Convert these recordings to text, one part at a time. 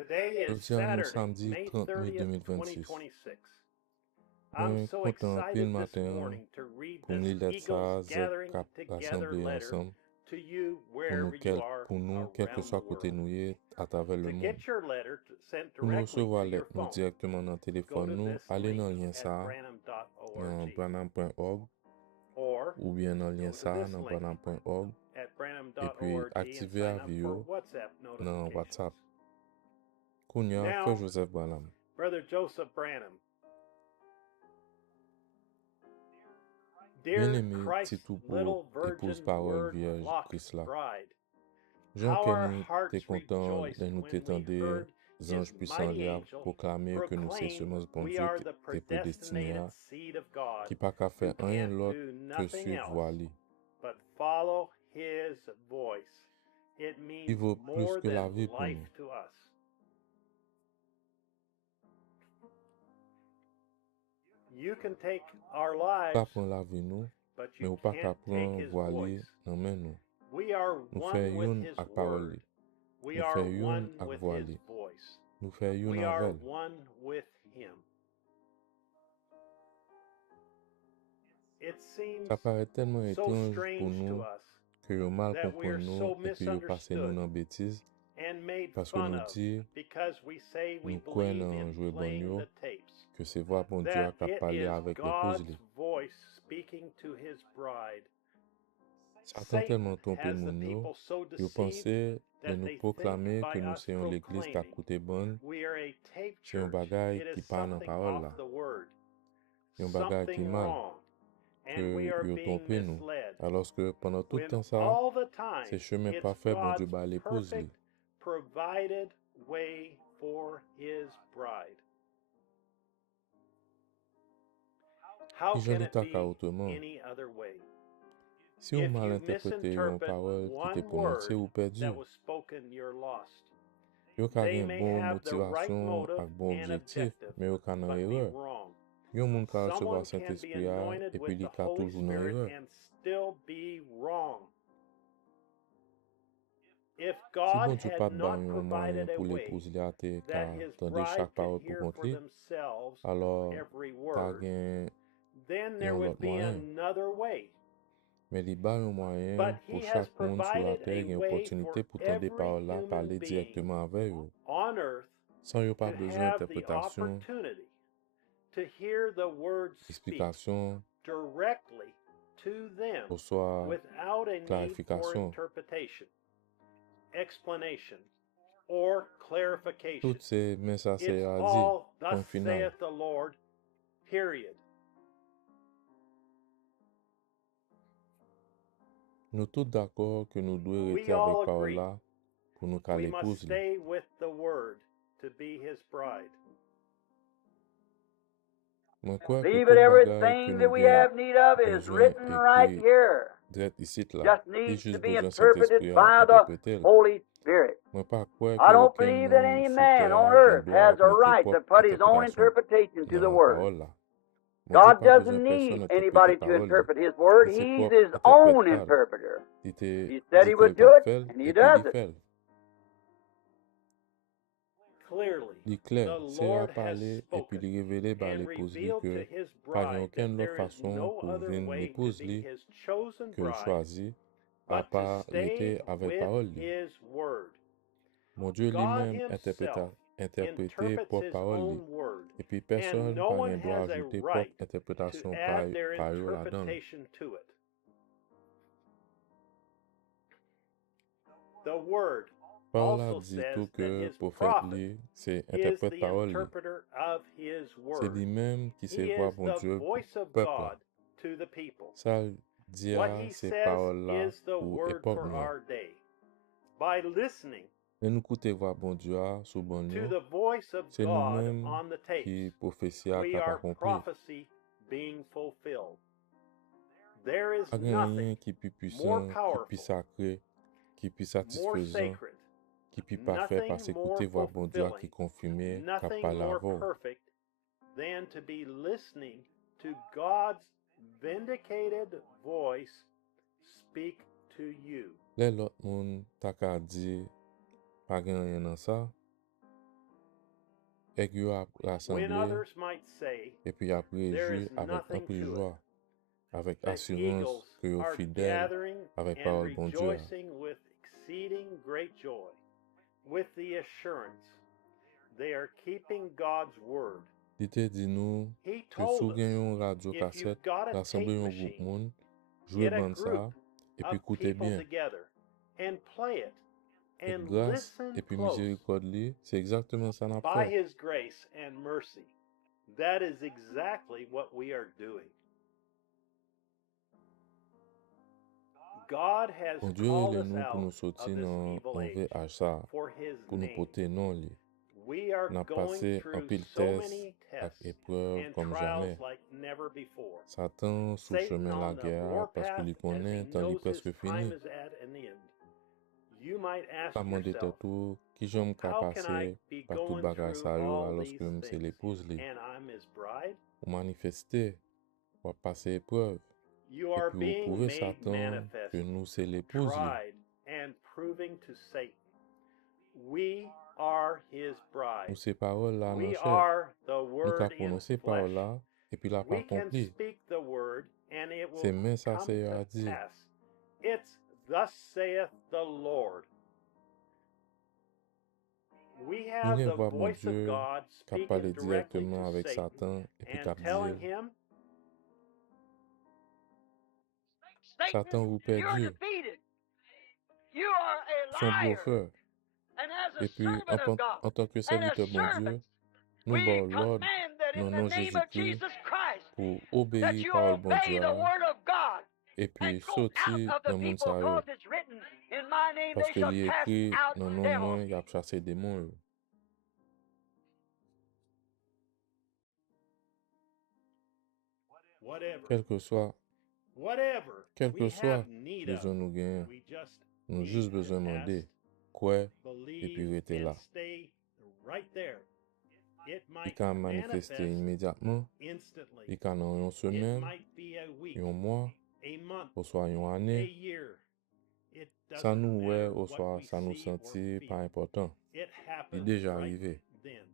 Today is Jodi an nou Saturday, samedi May 30 mai 30th, 2026. 2026. I'm Mwen so kontan pil excited this matin morning to read pou this mli let sa Eagles zek Gathering kap Together rassemble letter ansam to you pou nou wherever you are quel que around soit the kote world. nou ye à travers le To monde. get your letter sent Pou nou directly recevoir to your let nou phone, direktman nan go telefon to nou, this ale link nan lien at sa nan branham.org branham.org or ou bien nan lien go to sa this nan link branham.org at et puis branham.org and aktive sign up avi for yo WhatsApp nan notifications. WhatsApp. Kounya, Now, Frère Joseph Branham. Brother Joseph Branham, Bien dear aimé Christ's titou pou little épouse virgin parole word vierge flock Christ la. bride, Jean how our Kenny hearts te content rejoiced de nous when we t'étendre heard his anges puissants mighty li a angel proclamer que nous c'est proclaim, semence bon we Dieu are qui the te prédestiné predestinated à, seed of God, qui pas qu'à who faire rien can't l'autre do que nothing suivre else voie li. but follow his voice. It Il means vaut plus more que la than vie pour life nous. to us. You can take our Pas lives, prendre la vie nous, but mais you ou pas qu'à can't take prendre his voie li voice. dans main nous. We are Nous one fait with une his ak parole word. li. We Nous are fait une one ak with voix his li. voice. Nous fait une We are avec. one with him. It seems Ça paraît tellement so étrange pour strange to nous us que yo mal that we comprend are nous so et puis yo passe nous misunderstood dans bêtise and made parce que fun nous of dit because we say we nous croyons believe dans in jouer bon playing yo the tapes, que c'est voix bon Dieu that a it parler is avec l'épouse God's li. voice speaking to his bride. Satan tellement Satan trompé has the moun yo, people so yo deceived pensé de that nous they think proclamer by que nous us soyons l'église qui a proclaiming coûté bonne, we are a tape c'est un church, bagay it qui is pas dans something parole là. off the word, C'est un bagay qui something mal wrong, and we que are yo being trompé nous. misled. Alors que pendant tout le When temps ça, all the time c'est chemin it's parfait bon Dieu God's ba l'épouse li. perfect provided way for his bride. How Si j'en can ai it ta be ka autrement, any other way? si on If mal you interprété une misinterpret parole qui te one prononcée word ou perdu, that was spoken, you're lost. yo ka They gen may bon have the right motivasyon motive ak bon and objektif, objective, mais yo ka nan but be erreur. wrong. Yon moun ka recevoir Someone can be Saint-Esprit a, anointed epi with li the ka Holy toujou nan Spirit erreur. and still be wrong. If Si God bon Dieu had pat ba not yon moyen provided a pou way l'épouse li a te ka that his tande bride chak could parole pou hear kont for li, themselves alors every ta word, gen then there yon would lot be moyen. another way. Men li ba yon moyen But pou he has chak moun sou la provided terre a gen way opotunite for pou tande every parole la human pale being direktman avè yo, on earth san yo pa to bezwen have the interpretasyon, opportunity to hear the word speak eksplikasyon, directly to them ou swa without a need for klarifikasyon. interpretation, explanation, or clarification. Tout se men sa se It's a di, all thus point final. saith the Lord, period. Nou tout d'akor ke nou dwe We rete all avèk parole agree la pou nou ka we must l'épouse li. stay with the word to be his bride. Mwen kwen ke Believe tout it, bagay ke everything that nou we gen have need of is bezwen written right ekri here. dret isit la. Just Li needs to jist be bezwen interpreted Saint-Esprit a by the interprete l. Holy Spirit. Mwen pa kwen I ke don't oken believe that moun any sou man terre on a gen earth has doa a mette right to pop put his own interpretasyon interpretation to the nan Word. parole la. Bon Dieu God pa bezwen doesn't person need interprete anybody to parole li. interpret His Word. Li se He's pop His interprete own pal. interpreter. Li te He said di He ke would l tap do it, fel, and He epi does li it. fel. Clearly, Li kler, the se a Lord has pale epi spoken li revele ba and l'épouse li revealed ke to his pa gen bride oken that lot there is fason no pou other vin way to l'épouse be li his chosen ke l bride chwazi a but pa to rete stay avèk with parole li. his word. Mon Dieu li God men himself interprete interprets pop his parole li. own word, Epi and person no pa one gen do has a ajoute pop right to interpretasyon add their pa yo la dan. interpretation to it. The word Parole la also di says tou that ke his profet prophet li se is interprete the parole li. interpreter of his Se word. li men ki se He vwa is bon the Dieu voice of peuple la. God to the people. Sa di What a he se says parole la is the pou word epok for nou a. our day. By listening Le nou koute vwa bon Dieu a sou bon to nou, the voice of se nou God men on the ki tapes, profesi a we kap are akompli. prophecy being fulfilled. There is A gen nothing rien ki pi more puisan, ki pi powerful, sacré, ki pi more satisfaisant, sacred, ki pi parfait nothing parce more koute vwa bon Dieu a ki fulfilling, konfirme kap nothing pale more avò. perfect than to be listening to God's vindicated voice speak to you. Le lot moun tak a di pa gen rien nan sa, Ek yo ap when rassemble, others might say epi ap there rejouir is avec nothing anpil to it, joie, avec the assurance eagles que yo are fidèle gathering avec and parole bon Dieu. rejoicing with exceeding great joy, with the assurance they are keeping God's word. Li te di nou He que sou told gen us yon radio if kaset, you've got a rassemble tape yon group machine, moun, jwe get a band sa, group epi of koute people bien. together and play it Et and grâce listen epi close. miséricorde li, c'est exactement ça n'a By fait. His grace and mercy, that is exactly what we are doing. God has Bon Dieu called rele us nou pou nou out soti of this nan evil anve age aj sa, for His pou nou name. pote non li. We are N'a going pase through anpil so test many ak tests epreuve and kom trials jamais. like never before. Satan sou Satan chemin la on the guerre parce que warpath li as he konnen tan li knows his presque time fini. is at an end. You might ask La mande yourself, tetou ki jom ka how can I pase be pa tout going bagay through sa yo all alos these ke mse things l'épouse li. and I'm His bride? Ou manifeste, ou pase épreuve. You are Epi ou being prouve made Satan manifest, que nou se l'épouse li. tried, and proving to Satan. We are His bride. Nou se parole la nan We chè. are the Nou ka Word in prononse parole flesh. la, epi la pa We can accompli. speak the word and it Se will men sa come se yo a to di. pass. It's thus saith the Lord. We Nou have gen the vwa bon voice of Dieu God ka speaking pale directly direktman to avek Satan Satan epi and kap telling dil, him, Satan ou You're perdu, defeated. You are a son liar. blofeur. And as a Epi servant of God en tant que and a serviteur bon Dieu, servant, nou we bon l'ordre command that in nan the nan name of Jésus-Christ Jesus Christ, pou that obéi you parole bon obey Dieu the a, word of God epi and go out soti of the nan moun people, sa yo. because it's written, in my name they Paske shall li cast ekri out nan non devils. mwen yap chase démon yo. whatever, Quel que soit whatever we have need of, bezon nou gen, we just nou need jous to bezon mande, ask, kwe, epi believe, rete la. and stay right there. It Li might ka manifeste manifest imediatman, instantly. li ka nan yon It semen, might be a week, yon mwa, a month, ou swa yon a ane, year. It sa doesn't nou we matter ou what swa we sa nou see or senti pa feel. important. It Li happens deja right arrive. then.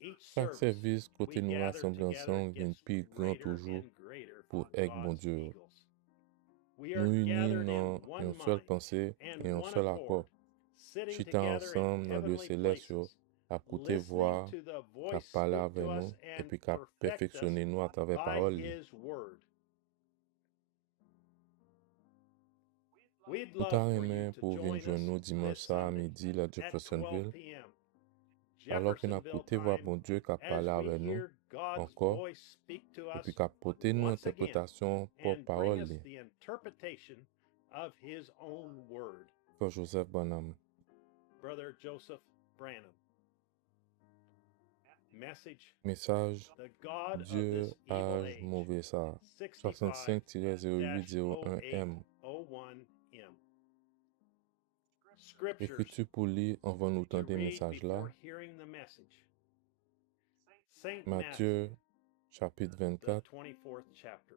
Each Chaque service, servis we kote nou gather rassemble together ansan vin gets pi gran greater toujou and greater pou for ek bon God's Diyo. eagles. We are Nou uni gathered nan in one yon sol mind panse and e yon one sol accord, akor. sitting Chita together in ansam nan lieu heavenly selest yo, places, ap koute vwa, listening to the kap voice pale speak ave to nou, us and epi kap perfect us perfeksyone nou a travè by parol li. His word. We'd Nou love ta for you remen to pou vin join join nou us dimanche this sa a Sunday midi la at 12 Jeffersonville, p.m. alor ke nap Jeffersonville koute vwa time, bon Dieu kap as pale we ave nou, hear God's ankor, voice speak to us epi kap pote nou once again interpretasyon pou and bring parol us li. the interpretation of His own word. Frère Joseph Bonham. Brother Joseph Branham. Message: Mesaj, The God of Dieu this evil age age. mauvais sa, 65-0801M. 65-0801M. Scriptures Ekritu pou li anvan nou to tande read mesaj la, before hearing the message. Saint Matthieu Matthew, chapitre the 24, 24th chapter.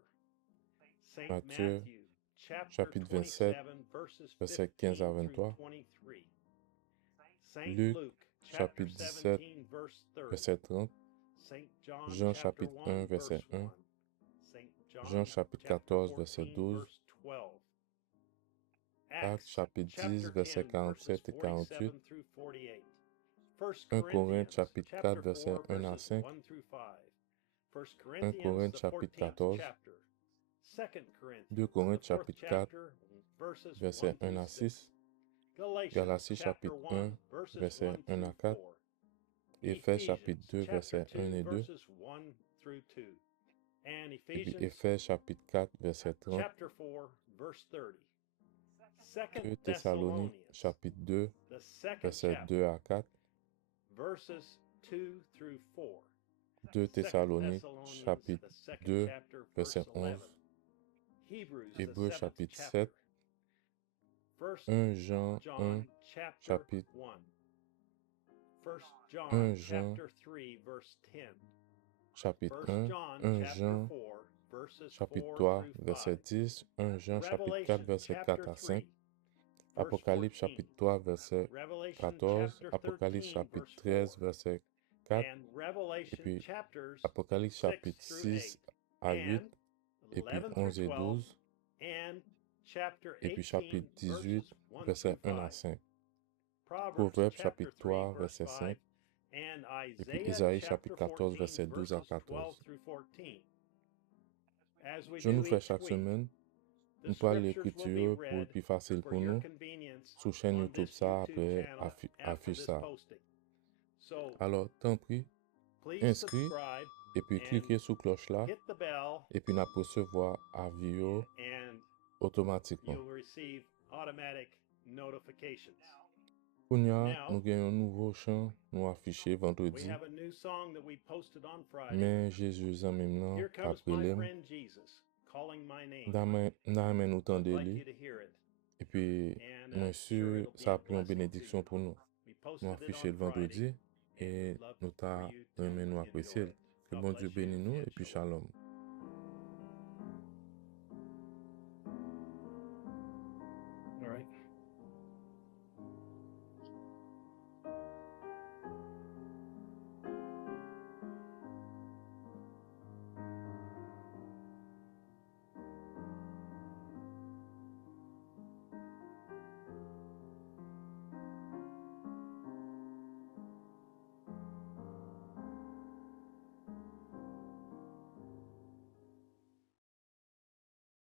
Saint Matthieu, Matthew, chapter chapitre 27, 27, verses versets 15 15 à through 23. 23. Saint Luc, Luke, chapter chapitre 17, 17, verse 30. verset 30, Saint John, Jean chapter chapitre 1, 1, verset verse 1, 1. Saint John, Jean chapitre chapter 14, 14, verset 12, verse 12. Actes chapitre 10, chapter verset 10, 47 et verses 48, 47 through 48. 1 1 Corinthiens Corinthians, chapitre 4, chapter verset 4, 1 à verses 5, 1 through 5. 1 1 Corinthians, Corinthiens the chapitre 14th 14, chapter. 2 Corinthians, 2 Corinthiens the 4th chapitre 4, chapter, verses 1 verset 1 through à 6. 6, Galatians, Galatie chapter chapitre 1, 1, verses verset 1 1 à through 4, 4. Éphèse chapitre 2, Ephesians, verset chapter 1 et 2, 2, verses 1 through 2. And et puis Ephesians, Éphèse chapitre 4, verset 30, chapter 4, verse 30. 2 que Thessaloniques Thessalonians, chapitre 2, the second verset chapter, 2 à 4, verses 2 through 4. 2 2 Thessaloniques Thessalonians, chapitre the second 2, chapter, verset verse 11. 11, Hebrews, the Hébreux 7th chapitre chapter. 7, First 1 Jean 1, John, chapter chapitre 1. First John, 1 Jean, chapter 3, verse 10. chapitre First 1, John, 1 chapter Jean, 4, verses chapitre 4 3, through 5. verset 10, 1 Jean, chapitre 4, Revelation, verset 4 chapter à 5, 3, Apocalypse chapitre 3, verset Revelation 14, chapter Apocalypse 13, chapitre verse 13, 4, verset 4, and Revelation puis chapters Apocalypse 6 chapitre through 6 8, à 8, and et puis 11 through 11 et 12, 12, and chapter et puis 18, chapitre 18, verses 1 verset through 1 à 5. 5. Proverbs Proverbe chapter chapitre 3, 3, verse verset 5, 5, and et puis Isaiah Isaïe chapter chapitre 14, 14, verset 12 à verses 12 14. through 14. As we Je nous do fais each chaque week, semaine, the nous parlons scriptures will be l'écriture pour read plus facile for pour your nous, convenience sur chaîne on YouTube this ça, YouTube après channel after affiche this ça. posting. So Alors, t'en prie, please inscris, subscribe et puis and cliquez sur cloche là, hit the bell, et puis n'a recevoir avis and automatiquement. you'll receive automatic notifications. Kounya, Now, nous gagnons un nouveau chant, nous affiché we vendredi, have a new song that we posted on Friday. mais Jésus en même temps, Here comes my kapelem, friend Jesus, calling my name. nan nous I'd tende like li, you to hear it. et puis, And moi sure sûr, it'll be ça a a pris une blessing to bénédiction you. pour nous. We Nous posted it affiché on le Friday, vendredi, and et we'd love nous for t'a you to nous enjoy apprécier. it. Que God bon bless Dieu you bénisse nous, and et puis shalom. shalom.